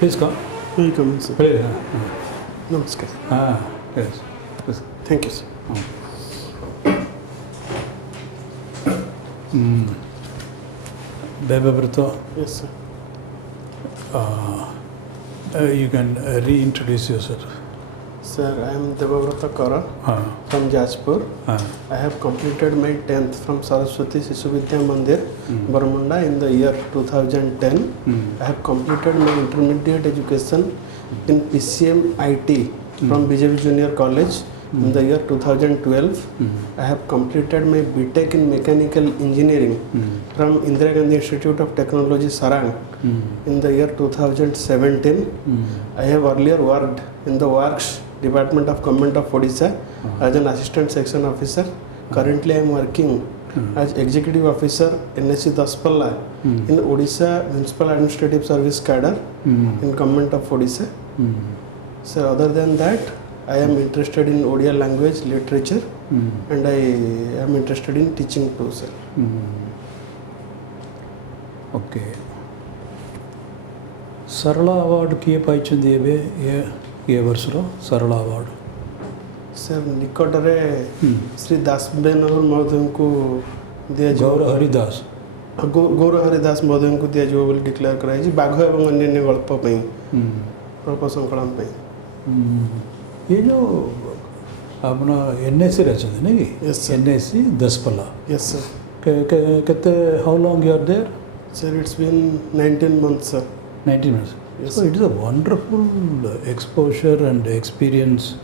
Please come. Welcome, sir. Please. Namaskar. Yes. Please. Thank you, sir. DEBABRATA, Yes, sir. you can reintroduce yourself. Sir, I am DEBABRATA Kara from Jajpur. I have completed my 10th from Saraswati Sishu Vidya Mandir, Baramunda in the year 2010. I have completed my intermediate education in PCM IT from BJP Junior College in the year 2012. I have completed my BTech in Mechanical Engineering from Indira Gandhi Institute of Technology, Sarang in the year 2017. I have earlier worked in the Works Department of Government of Odisha as an Assistant Section Officer. Currently I am working as Executive Officer NSC Daspalla in Odisha Municipal Administrative Service Cadre in Government of Odisha. So other than that, I am interested in Odia language, literature, and I am interested in teaching too, sir. Okay. Sarala Award kiye paichindi ebe ye varsro Sarala Award. Sir, nikotare Sri Das Benahur Mahodayଙ୍କୁ दियाଯିବ गौर हरिदास गौर हरिदास महोदयଙ୍କୁ दियाଯିବ ବୋଲି declare କରାଯାଇଛି ବାଘ ଏବଂ ଅନ୍ୟାନ୍ୟ ଗଳ୍ପ ପାଇଁ ଗଳ୍ପ ସଂକଳନ ପାଇଁ। ये जो अपना एनएससी रचना नहीं Yes, sir. NSC Daspalla Yes, sir. कितने how long you are there? Sir, it's been 19 months, sir. 19 months. Yes, So sir. it is a wonderful exposure and experience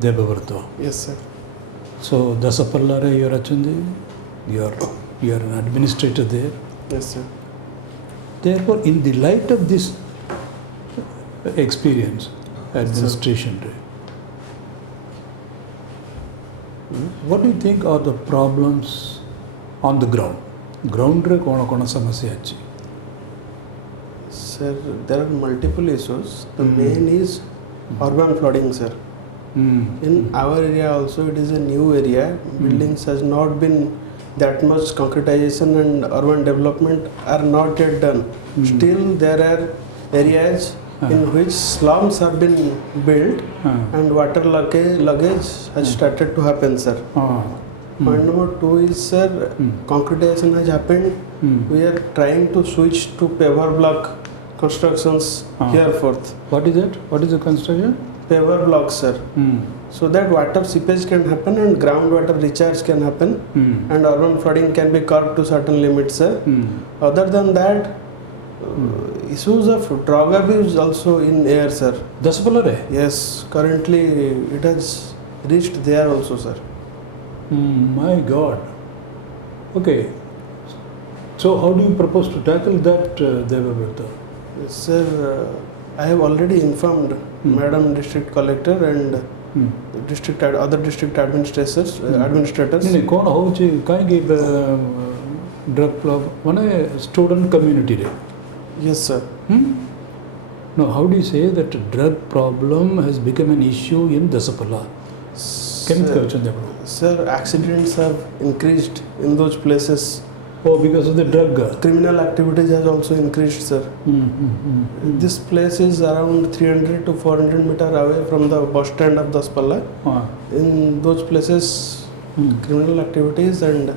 DEBABRATA. Yes, sir. So Dasapalla you are achandi, you are an administrator there. Yes, sir. Therefore, in the light of this experience, administration, what do you think are the problems on the ground? Ground re kona samasya achi? Sir, there are multiple issues. The main is urban flooding, sir. In our area also, it is a new area. Buildings has not been that much concretization and urban development are not yet done. Still, there are areas in which slums have been built and water luggage has started to happen, sir. Point number 2 is, sir, concretization has happened. We are trying to switch to paver block constructions hereforth. What is it? What is the construction? Paver blocks, sir. So that water seepage can happen and groundwater recharge can happen and urban flooding can be curbed to certain limits, sir. Other than that, issues of drug abuse also in air, sir. Dasapalla re? Yes, currently it has reached there also, sir. My God. Okay. So how do you propose to tackle that, DEBABRATA? Yes, sir. I have already informed Madam District Collector and other district administrators. नहीं कौन हो ची कहीं की drug problem माने student community रे. Yes, sir. No, how do you say that drug problem has become an issue in Dasapalla? Sir, accidents have increased in those places. Oh, because of the drug. Criminal activities has also increased, sir. This place is around 300 to 400 meters away from the bus stand of Daspalla. In those places, criminal activities and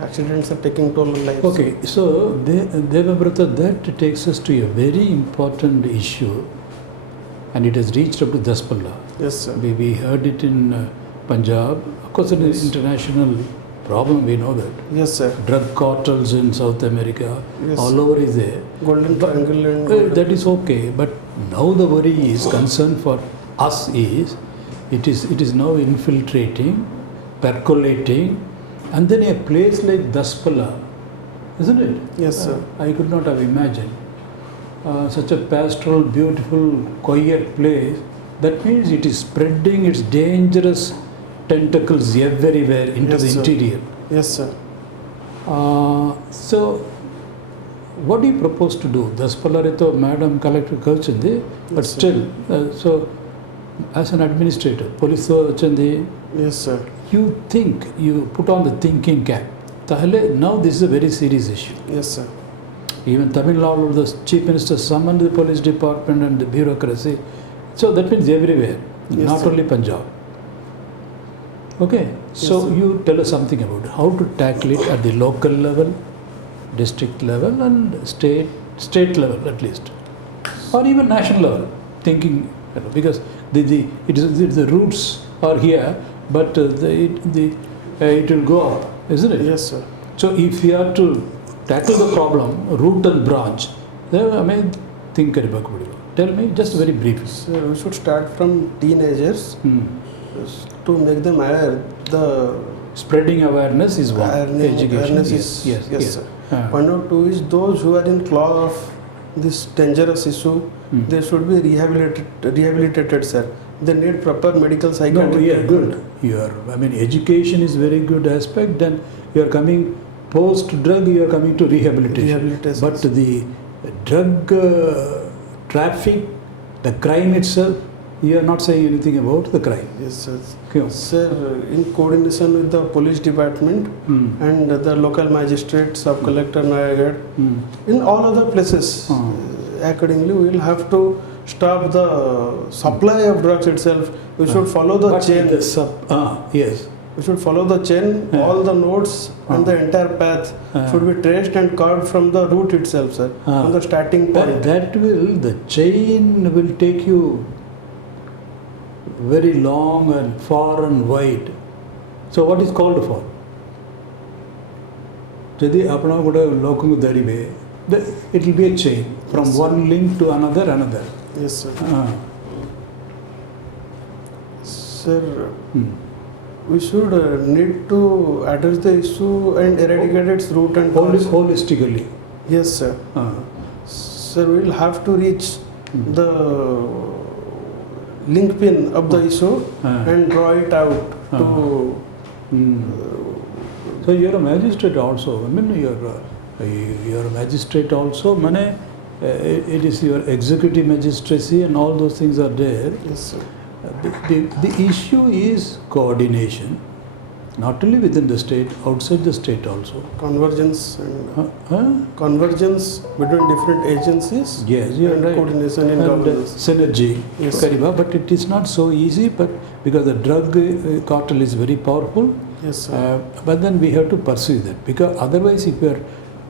accidents are taking toll on lives. Okay, so DEBABRATA, that takes us to a very important issue, and it has reached up to Daspalla. Yes, sir. We heard it in Punjab. Of course, it is international problem, we know that. Yes, sir. Drug cartels in South America, Yes. all over is there. Golden Triangle and That is okay, but now the worry is, concern for us is, it is now infiltrating, percolating, and then a place like Daspalla, isn't it? Yes, sir. I could not have imagined such a pastoral, beautiful, quiet place. That means it is spreading its dangerous tentacles everywhere into Yes, the sir. interior. Yes, sir. So, what do you propose to do? Daspalla re to Madam Collector kalchindi, but Yes, sir. still, so as an administrator, police chandi, Yes, sir. you think, you put on the thinking cap. Now this is a very serious issue. Yes, sir. Even Tamil Nadu, the chief minister summoned the police department and the bureaucracy. So that means everywhere, Yes, not sir. only Punjab. Okay, so sir. you tell us something about how to tackle it at the local level, district level, and state level at least, or even national level. Thinking, because the roots are here, but it will go up, isn't it? Yes, sir. So if you have to tackle the problem, root and branch, then I mean, think about it. Tell me just very briefly. So we should start from teenagers to make them aware. The Spreading awareness is one. Education. awareness Yes, is yes. sir. Point out two is those who are in claw of this dangerous issue, they should be rehabilitated, sir. They need proper medical No, psychiatric yeah, treatment. good. I mean, education is very good aspect. Then you are coming post-drug, you are coming to rehabilitation. Rehabilitation. But the drug traffic, the crime itself, you are not saying anything about the crime. Yes, sir. Okay. Sir, in coordination with the police department and the local magistrate, sub-collector, Nayagad, in all other places, accordingly, we will have to stop the supply of drugs itself. We should follow the But chain. Yes. We should follow the chain, all the nodes and the entire path should be traced and carved from the root itself, sir, from the starting point. The chain will take you very long and far and wide. So what is called for? Jadi apna kuda lokungu daribe, it will be a chain from Yes, one link to another. Yes, sir. Sir, we should need to address the issue and eradicate its root and cause. Holistically. Yes, sir. Sir, we will have to reach the link pin of the issue and draw it out to. So you are a magistrate also. I mean, you are a magistrate also. It is your executive magistracy and all those things are there. Yes, sir. The issue is coordination, not only within the state, outside the state also. Convergence and convergence between different agencies. Yes, you are and right. coordination in And governance. synergy, Yes. Kariba, but it is not so easy. But because the drug cartel is very powerful, Yes, sir. but then we have to pursue that, because otherwise, if we are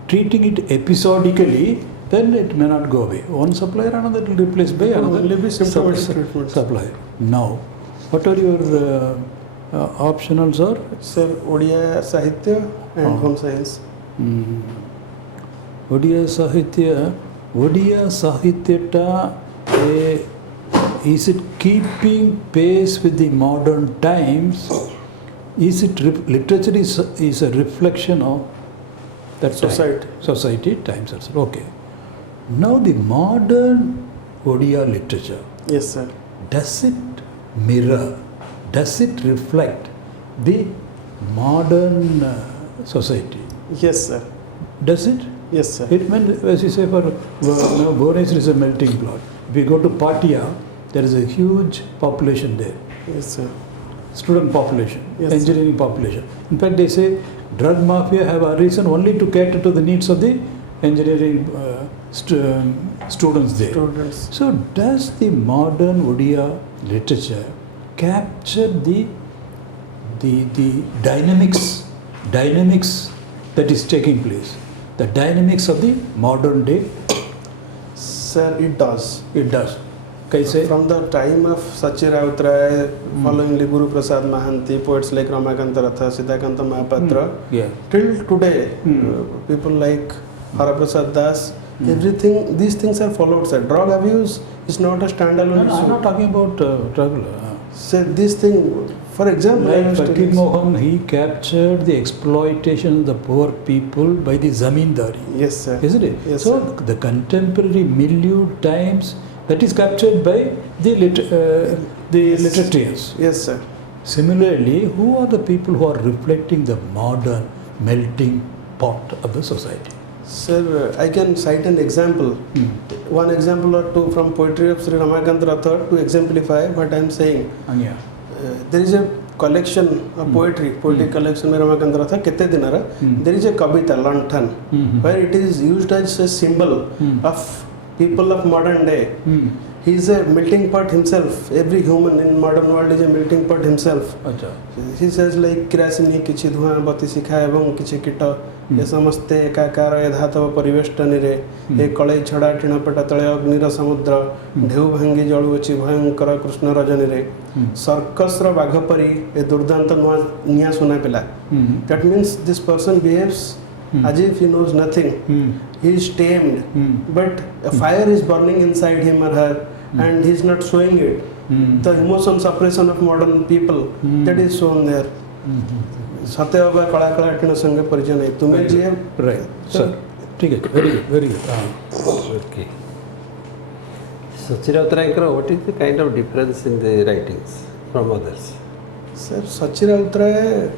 treating it episodically, then it may not go away. One supplier, another will replace by It will another only be symptomatic treatment. supplier. Now, what are your optionals are? Sir, Odia Sahitya and Home Science. Odia Sahitya, is it keeping pace with the modern times? Is it literature is a reflection of that society times also. Okay. Now the modern Odia literature, Yes, sir. does it mirror, does it reflect the modern society? Yes, sir. Does it? Yes, sir. It meant, as you say, for Bhubaneswar is a melting pot. If you go to Patia, there is a huge population there. Yes, sir. Student population, Yes, engineering population. In fact, they say drug mafia have arisen only to cater to the needs of the engineering students there. Students. So, does the modern Odia literature capture the dynamics that is taking place, the dynamics of the modern day? Sir, it does. It does. Kaise? From the time of Sachir Rai, following Guru Prasad Mahanti, poets like Ramakanta Ratha, Siddhakanta Mahapatra, Yeah. till today, people like Haraprasad Das, everything, these things are followed, sir. Drug abuse is not a standalone No, I'm issue. not talking about drug. Sir, this thing, for example, I Like have Fakir studied- Mohan, he captured the exploitation of the poor people by the zamindari, Yes, sir. isn't it? Yes, So sir. the contemporary milieu times, that is captured by the literatarians. Yes, sir. Similarly, who are the people who are reflecting the modern melting pot of the society? Sir, I can cite an example. One example or two from poetry of Sri Ramakant Ratha to exemplify what I am saying. And yeah. There is a collection of poetry collection मेरा मैं कंदरा था कितने दिन रहा there is a Kavita लंठन where it is used as a symbol of people of modern day. He is a melting pot himself. Every human in modern world is a melting pot himself. अच्छा. He says like किरासिनी किछि धुआं बत्ती शिखा एवं किछि कीट ये समस्ते एकाकार यथातव परिवेष्टनी रे ए कलई छड़ा टीणपटा तले अग्निर समुद्र ढेउ भांगी जळुअछि भयंकर कृष्ण रजनी रे सर्कस र बाघ परी ए दुर्दांत निया सुना पिला. That means this person behaves as if he knows nothing. He is tamed, but a fire is burning inside him or her, and he is not showing it. The emotion suppression of modern people that is shown there. सत्य होगा कला कला टीण संगे परिचय नहीं तुम्हें जी right sir ठीक है very good Okay. Sachir Rautarayankara, what is the kind of difference in the writings from others? Sir, Sachir Rautarayak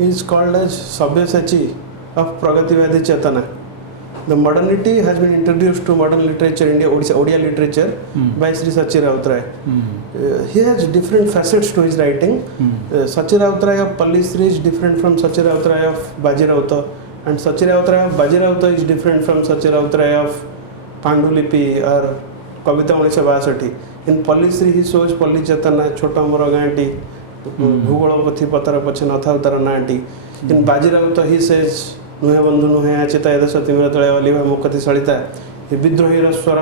is called as Sabyasachi of Pragativadi Chetana. The modernity has been introduced to modern literature, Odia literature, by Sri Sachir Rautarayak. He has different facets to his writing. Sachir Rautarayak of Pallisri is different from Sachir Rautarayak of Bajirauta, and Sachir Rautarayak of Bajirauta is different from Sachir Rautarayak of Pandulipi or Kavita 1962. In Pallisri he shows Palli Chetana, Chota Mora Ganti, Bhugolapathi Patara Pachanatha Taranati. In Bajirauta he says नुहे बंधु नुहे अचिता यदस तिमिर तले वाली मुखति सलिता विद्रोही स्वर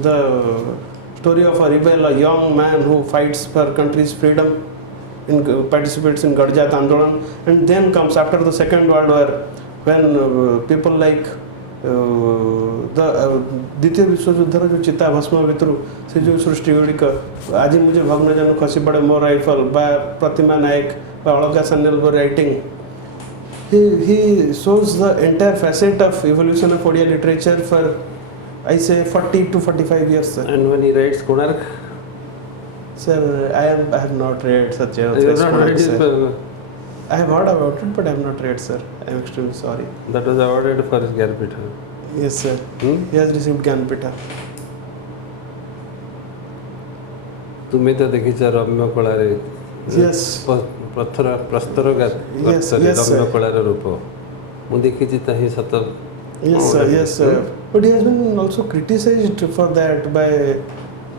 the story of a rebel, a young man who fights for country's freedom in participates in Garjat आंदोलन, and then comes after the second world war when people like the द्वितीय विश्वयुद्धर जो चिता भस्म भितर से जो सृष्टि गुड़िक आज मुझे भग्नजन खसी पड़े मो राइफल बा प्रतिमा नायक बा अलगा Sanyal writing. He shows the entire facet of evolution of Odia literature for, I say, 40 to 45 years, sir. And when he writes Konark? Sir, I have not read such a Konark, sir. I have heard about it, but I have not read, sir. I am extremely sorry. That was awarded for his Gyanpita. Yes, sir. He has received Gyanpita. तुम्हें तो देखी चार रम्य कलारे. Yes. प्रस्तर रम्य colour रूप मु देखी ताही सत. Yes, sir. Yes, sir. But he has been also criticized for that by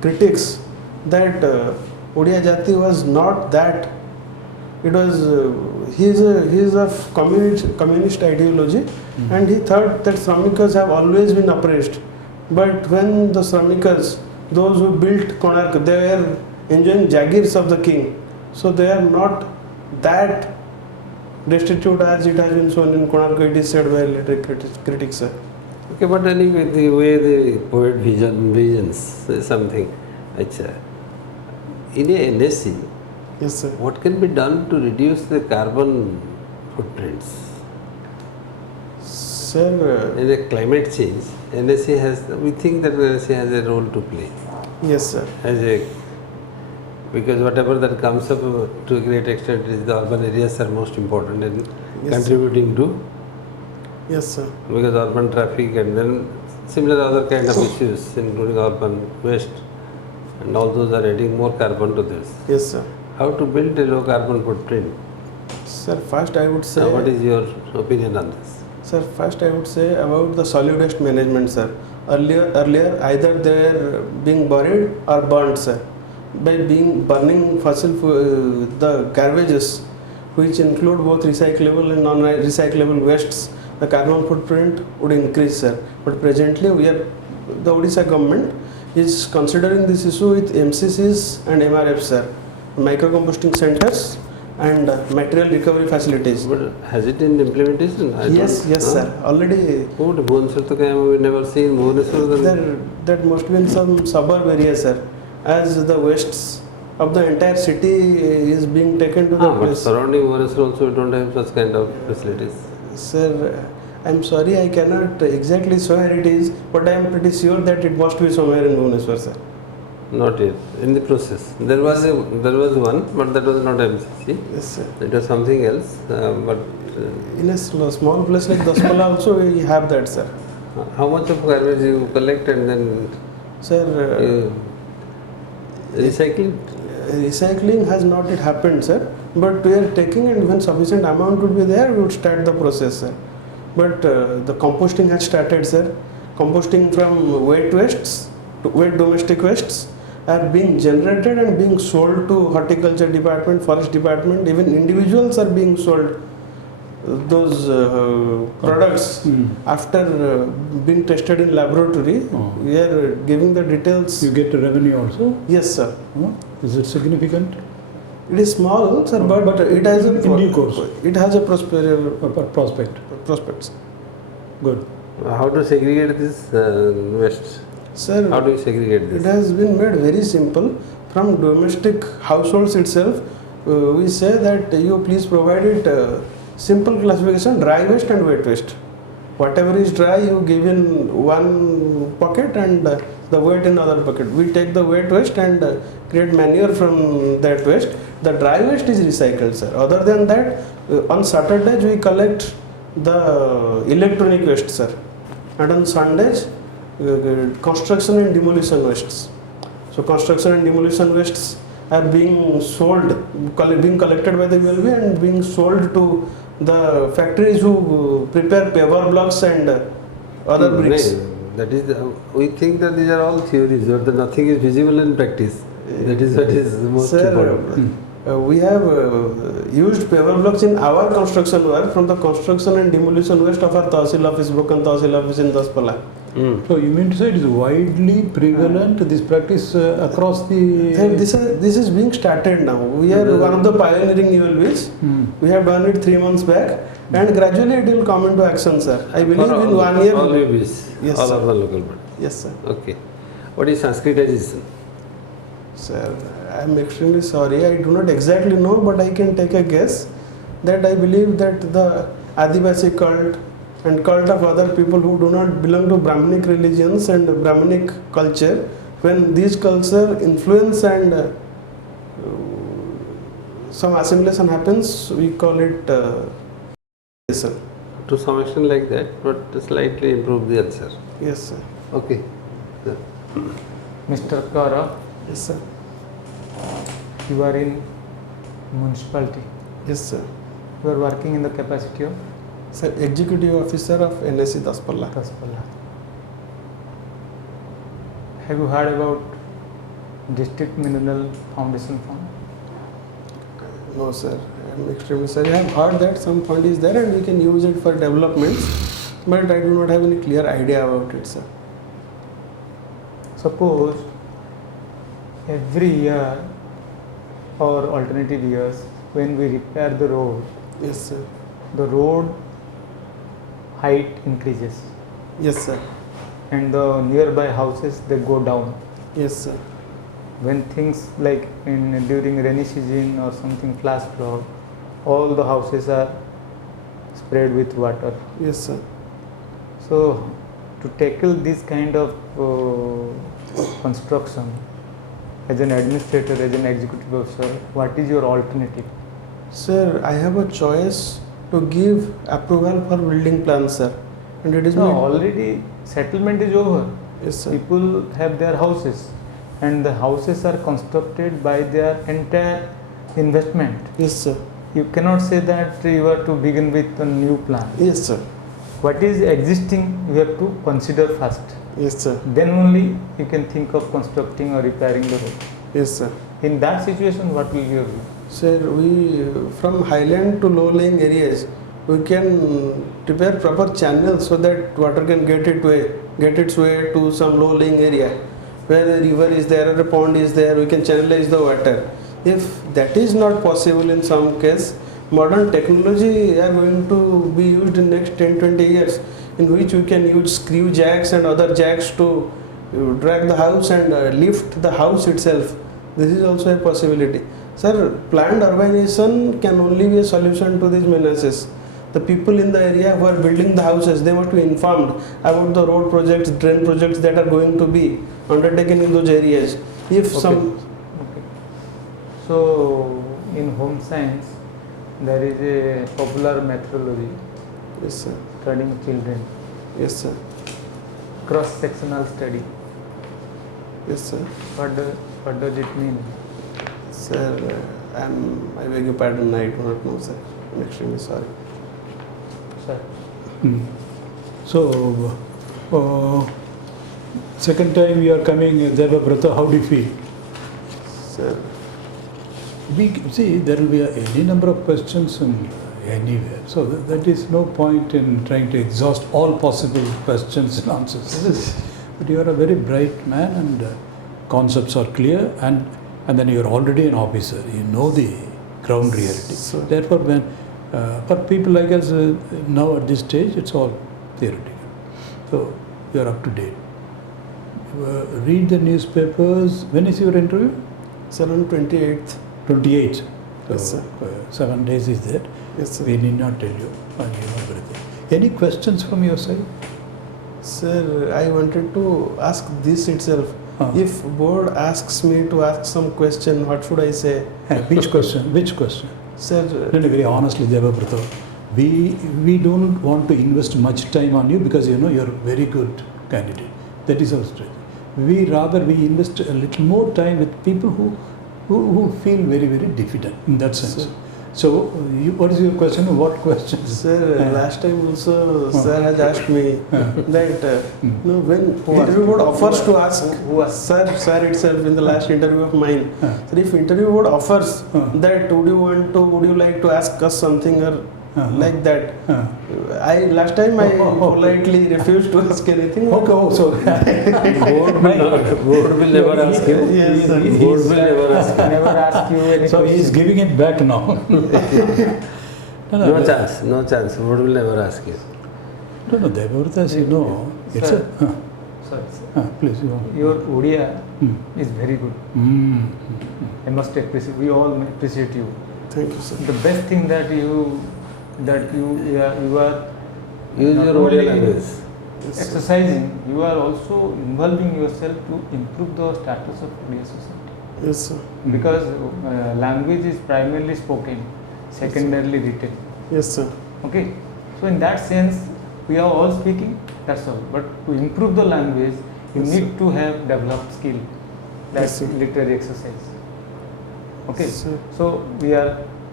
critics that Odia Jati was not that. It was he is of communist ideology, and he thought that Sramikas have always been oppressed. But when the Sramikas, those who built Konark, they were enjoying jagirs of the king, so they are not that destitute as it has been shown in Konark. It is said by literary critics, sir. Okay, but anyway, the way the poet visions something. Achha. In a NSC, yes, sir. What can be done to reduce the carbon footprints? Sir, in a climate change, NSC we think that NSC has a role to play. Yes, sir. Because whatever that comes up to a great extent is the urban areas are most important in contributing to. Yes, sir. Because urban traffic and then similar other kind of issues including urban waste and all those are adding more carbon to this. Yes, sir. How to build a low carbon footprint? Sir, first I would say... what is your opinion on this? Sir, first I would say about the solid waste management, sir. Earlier either they were being buried or burnt, sir. By burning the garbages, which include both recyclable and non-recyclable wastes, the carbon footprint would increase, sir. But presently the Odisha government is considering this issue with MCCs and MRFs, sir, micro-composting centers and material recovery facilities. But has it in implementation? Yes, sir. Already. Oh, Bhubaneswar we never seen Bhubaneswar. That must be in some suburb area, sir. As the wastes of the entire city is being taken to the place. But surrounding Bhubaneswar also we don't have such kind of facilities. Sir, I am sorry, I cannot exactly say where it is, but I am pretty sure that it must be somewhere in Bhubaneswar, sir. Not yet. In the process. There was one, but that was not MCC. Yes, sir. It was something else. But in a small place like Daspala also we have that, sir. How much of garbage you collect and then sir recycling? Recycling has not yet happened, sir. But we are taking, and when sufficient amount would be there, we would start the process, sir. But the composting has started, sir. Composting from wet wastes, to wet domestic wastes, are being generated and being sold to horticulture department, forest department. Even individuals are being sold those products after being tested in laboratory. We are giving the details. You get revenue also? Yes, sir. Is it significant? It is small, sir, but it has a in due course. It has a prospects. Good. How to segregate this waste? Sir, How do you segregate this? it has been made very simple. From domestic households itself, we say that you please provide it simple classification: dry waste and wet waste. Whatever is dry, you give in one pocket, and the wet in other pocket. We take the wet waste and create manure from that waste. The dry waste is recycled, sir. Other than that, on Saturdays we collect the electronic waste, sir, and on Sundays construction and demolition wastes. So construction and demolition wastes are being sold, being collected by the ULB and being sold to the factories who prepare paver blocks and other bricks. That is, we think that these are all theories, but nothing is visible in practice. That is what is the most important. We have used paver blocks in our construction work from the construction and demolition waste of our Tahsil office, broken Tahsil office in Daspala. So you mean to say it is widely prevalent, this practice across the... This is being started now. We are one of the pioneering ULBs. We have done it 3 months back, and gradually it will come into action, sir. I believe in 1 year. All ULBs, yes, all sir. of the local bodies. Yes, sir. Okay. What is Sanskritization? Sir, I am extremely sorry. I do not exactly know, but I can take a guess that I believe that the Adivasi cult and cult of other people who do not belong to Brahmanic religions and Brahmanic culture, when these culture influence and some assimilation happens, we call it To some extent like that, but slightly improve the answer. Yes, sir. Okay. Yeah. Mr. Kara, Yes, sir. you are in municipality. Yes, sir. You are working in the capacity of Sir, Executive Officer of NSC Daspalla. Daspalla. Have you heard about District Mineral Foundation Fund? No, sir. I am extremely sorry. I have heard that some fund is there and we can use it for developments, but I do not have any clear idea about it, sir. Suppose every year or alternative years, when we repair the road, Yes, sir. the road height increases Yes, sir. and the nearby houses they go down. Yes, sir. When things like during rainy season or something flash flood, all the houses are spread with water. Yes, sir. So to tackle this kind of construction, as an administrator, as an executive officer, what is your alternative? Sir, I have a choice to give approval for building plan, sir. And it is No, my... already settlement is over. Yes, sir. People have their houses and the houses are constructed by their entire investment. Yes, sir. You cannot say that you are to begin with a new plan. Yes, sir. What is existing you have to consider first. Yes, sir. Then only you can think of constructing or repairing the road. Yes, sir. In that situation, what will you do? Sir, we from highland to low-lying areas, we can prepare proper channels so that water can get its way to some low-lying area. Where the river is there or a pond is there, we can channelize the water. If that is not possible in some case, modern technology are going to be used in next 10-20 years, in which we can use screw jacks and other jacks to drag the house and lift the house itself. This is also a possibility. Sir, planned urbanization can only be a solution to these menaces. The people in the area who are building the houses, they must be informed about the road projects, drain projects that are going to be undertaken in those areas. If some... Okay. So, in home science, there is a popular methodology. Yes, sir. Studying children. Yes, sir. Cross-sectional study. Yes, sir. What does it mean? Sir, I beg your pardon, I do not know, sir. I'm extremely sorry. Sir. So, second time you are coming, DEBABRATA, how do you feel? Sir, See, there will be any number of questions anywhere. So that is no point in trying to exhaust all possible questions and answers. But you are a very bright man and concepts are clear, and then you are already an officer. You know the ground reality. So- Therefore, when for people like us now at this stage, it's all theoretical. So you are up to date. Read the newspapers. When is your interview? sir, on 28th. 28th. So, Yes, sir. 7 days is there. Yes, sir. We need not tell you. And you know everything. Any questions from your side? Sir, I wanted to ask this itself. If board asks me to ask some question, what should I say? Which question? Which question? Sir, Really, very honestly, DEBABRATA, we don't want to invest much time on you because you know you're a very good candidate. That is our strategy. We invest a little more time with people who feel very, very diffident in that sense. Sir. So, what is your question? What questions? sir, last time also, sir has asked me that when Who asked interview board you? offers to ask, Who asked? sir itself in the last interview of mine. Sir, if interview board offers that, would you like to ask us something or like that? Last time I politely refused to ask anything. Okay, so Board will never ask you. Yes, sir. Board will never ask you. Never ask you any so he is question. giving it back now. No chance, no chance. Board will never ask you. No, DEBABRATA, as you know, it's Sir. a. Sorry, sir. Please, you know. Your Odia Hmm. is very good. I must appreciate. We all appreciate you. Thank you, sir. The best thing that you are Use not your only Odia language. Yes, sir. exercising, you are also involving yourself to improve the status of Odia society. Yes, sir. Because language is primarily spoken, secondarily written. Yes, sir. Okay, so in that sense, we are all speaking. That's all. But to improve the language, you Yes, need sir. to have developed skill. That's Yes, sir. literary exercise. Okay, Yes, sir. so we are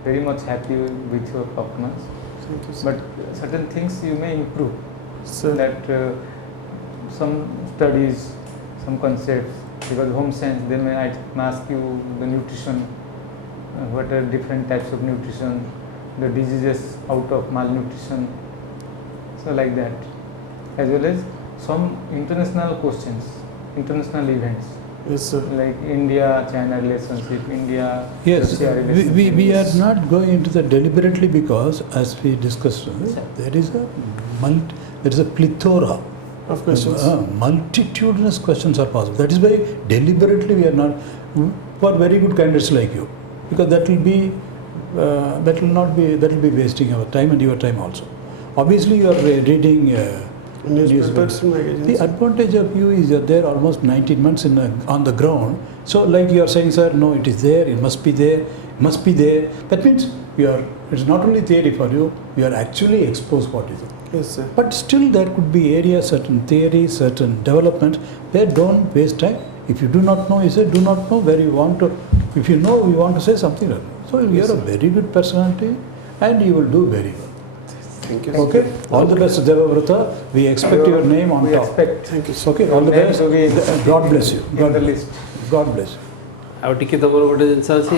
very much happy with your performance. Thank you, sir. But certain things you may improve. Sir. That some studies, some concepts, because home science, they may ask you the nutrition, what are different types of nutrition, the diseases out of malnutrition, so like that, as well as some international questions, international events, Yes, sir. like India-China relationship, Yes, India-Russia relationship. we are not going into that deliberately because, as we discussed, Sir. there is a plethora Of questions. multitudinous questions are possible. That is why deliberately we are not for very good candidates like you, because that will be wasting our time and your time also. Obviously, you are reading. Newspapers, The magazines. advantage of you is you're there almost 19 months on the ground. So, like you are saying, sir, no, it is there, it must be there, it must be there. That means it's not only theory for you, you are actually exposed what is it. Yes, sir. But still, there could be areas, certain theories, certain developments where don't waste time. If you do not know, you say, do not know where you want to. If you know, you want to say something like that. So, you Yes, are a sir. very good personality and you will do very well. Thank you. Okay? All the best, DEBABRATA. We expect your name on we top. expect Thank you, sir. Okay, all the Name best. to be God bless you. in the list. God bless you. ଆଉ ଟିକେ ତମର ଗୋଟେ ଜିନିଷ ଅଛି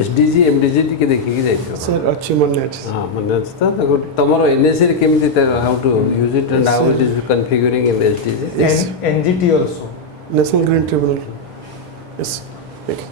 SDG MDG ଟିକେ ଦେଖିକି ଯାଇଥିବ Sir, ଅଛି ମନେ ଅଛି। ହଁ ମନେ ଅଛି ତ ତାକୁ ତମର NSCରେ କେମିତି how to use it and how it is configuring in SDG And NGT also. National Green Tribunal. Yes. Thank you.